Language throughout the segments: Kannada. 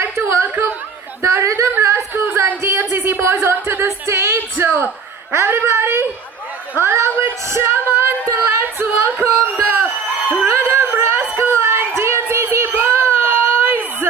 like to welcome the Rhythm Rascals and DMCC boys onto the stage. Everybody, along with Shaman, let's welcome the Rhythm Rascal and DMCC boys.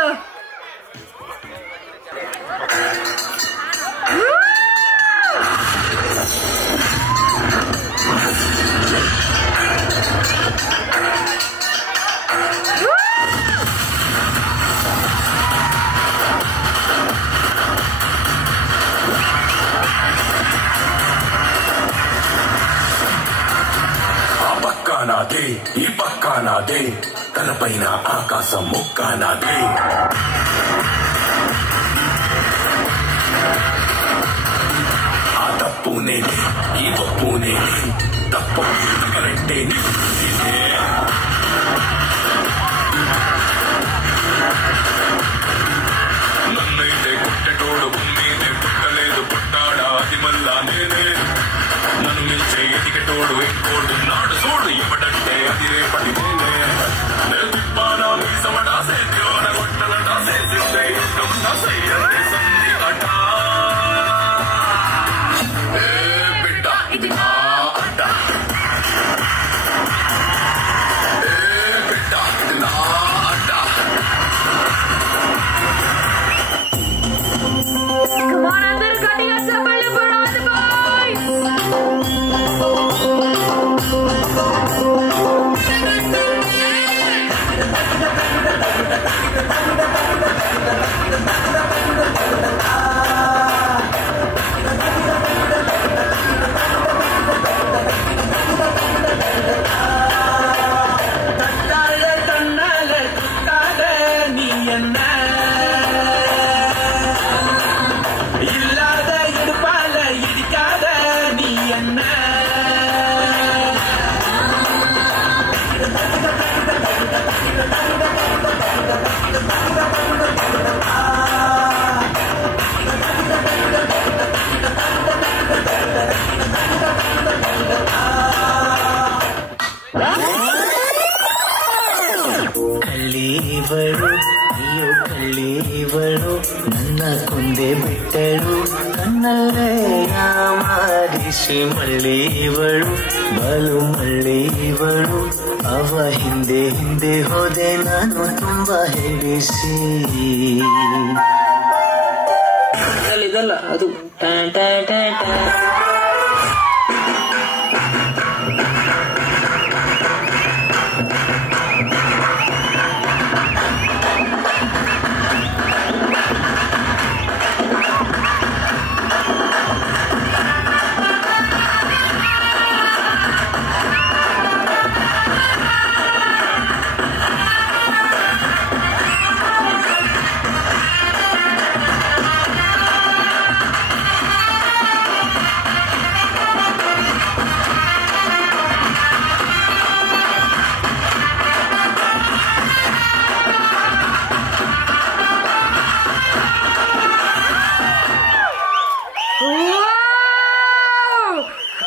నాదే ఈ పక్క నాదే తలపైన ఆకాశం ముక్క నాదే ఆ తప్పు నేనే ఈ తప్పు నేనే తప్పు తగలంటే నేనే నన్నైతే కొట్టేటోడు మీదే పుట్టలేదు పుట్టాడా అది మళ్ళా నేనే నన్ను నిలిచే ఎదిగటోడు ఇంకోడు నాడు చూడు ఇవ్వడంటే అది రేపటి నేనే తిప్పానా మీ సమడా సేద్యోన కొట్టలట సేసిస్తే ఇష్టం సయ్యే సంధి అట ఏ బిడ్డ ఇది నా అడ్డ ఏ బిడ్డ ఇది నా అడ్డ Come on, అందరూ గట్టిగా చప్పట్లు కొట్టాలి boys. ಕಳ್ಳೀವಳು ನನ್ನ ಕೊಂದೆ ಬಿಟ್ಟಳು ಕಣ್ಣಲ್ಲೇ ಯಾಮಾರಿಸಿ ಮಳ್ಳೀವಳು ಬಲು ಮಳ್ಳೀವಳು ಅವ ಹಿಂದೆ ಹಿಂದೆ ಹೋದೆ ನಾನು ತುಂಬ ಹೇಳಿಸಿ ಇದಲ್ಲ ಅದು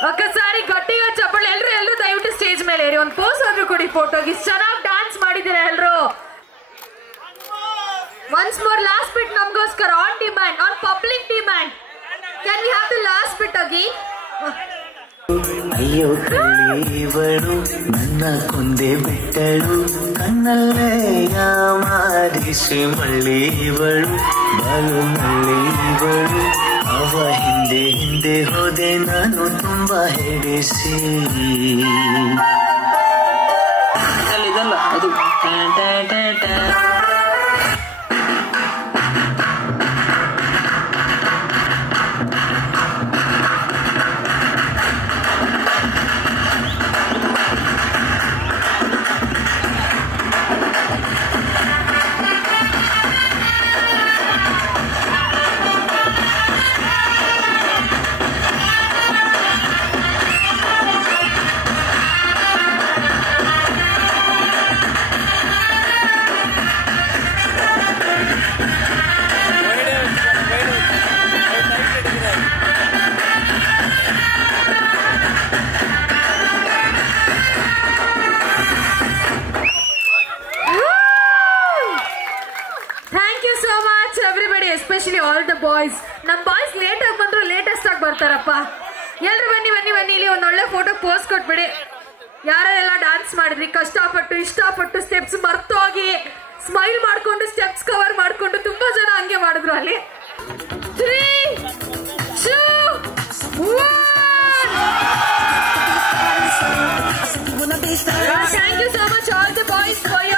ಒಕ್ಕಸಾರಿ ಗಟ್ಟಿగా ಚಪ್ಪಳ ಎಲ್ಲರೂ ದಯವಿಟ್ಟು ಸ್ಟೇಜ್ ಮೇಲೆ ಏರಿ ಒಂದು ಪೋಸ್ ಆದ್ರೂ ಕೊಡಿ ಫೋಟೋಗೆ ಚೆನ್ನಾಗಿ ಡ್ಯಾನ್ಸ್ ಮಾಡಿದ್ದೀರಾ ಎಲ್ಲರೂ ಒನ್ಸ್ ಮೋರ್ ಲಾಸ್ಟ್ ಬಿಟ್ ನಮಗೋಸ್ಕರ on demand on public demand can we have the last bit again ಅಯ್ಯೋ ಕಳ್ಳೀವಳು ನನ್ನ ಕೊಂದೆ ಬಿಟ್ಟಳು ಕಣ್ಣಲ್ಲೇ ಯಾಮಾರಿಸಿ ಮಳ್ಳೀವಳು ಬಲು ಮಳ್ಳೀವಳು ಅವ ಹಿಂದೆ ಹಿಂದೆ ಹೋದೆ ನಾನು ತುಂಬ ಹೇಳಿಸಿ ಇದಲ್ಲ ಅದು much everybody, especially all the boys. ನಮ್ಮ ಬಾಯ್ಸ್ ಲೇಟ್ ಆಗಿ ಬಂದ್ರು ಲೇಟೆಸ್ಟ್ ಆಗಿ ಬರ್ತಾರಪ್ಪ. ಎಲ್ರು ಬನ್ನಿ ಬನ್ನಿ ಬನ್ನಿ, ಇಲ್ಲಿ ಒಂದು ಒಳ್ಳೆ ಫೋಟೋ ಪೋಸ್ ಕೊಟ್ಬಿಡಿ. ಯಾರೆಲ್ಲ ಡ್ಯಾನ್ಸ್ ಮಾಡಿದ್ರಿ, ಕಷ್ಟಪಟ್ಟು ಇಷ್ಟಪಟ್ಟು ಸ್ಟೆಪ್ಸ್ ಮರ್ತೋಗಿ ಸ್ಮೈಲ್ ಮಾಡ್ಕೊಂಡು ಸ್ಟೆಪ್ಸ್ ಕವರ್ ಮಾಡ್ಕೊಂಡು ತುಂಬಾ ಜನ ಹಂಗೆ ಮಾಡಿದ್ರು ಅಲ್ಲಿ. 3, 2, 1. Thank you so much all the boys for your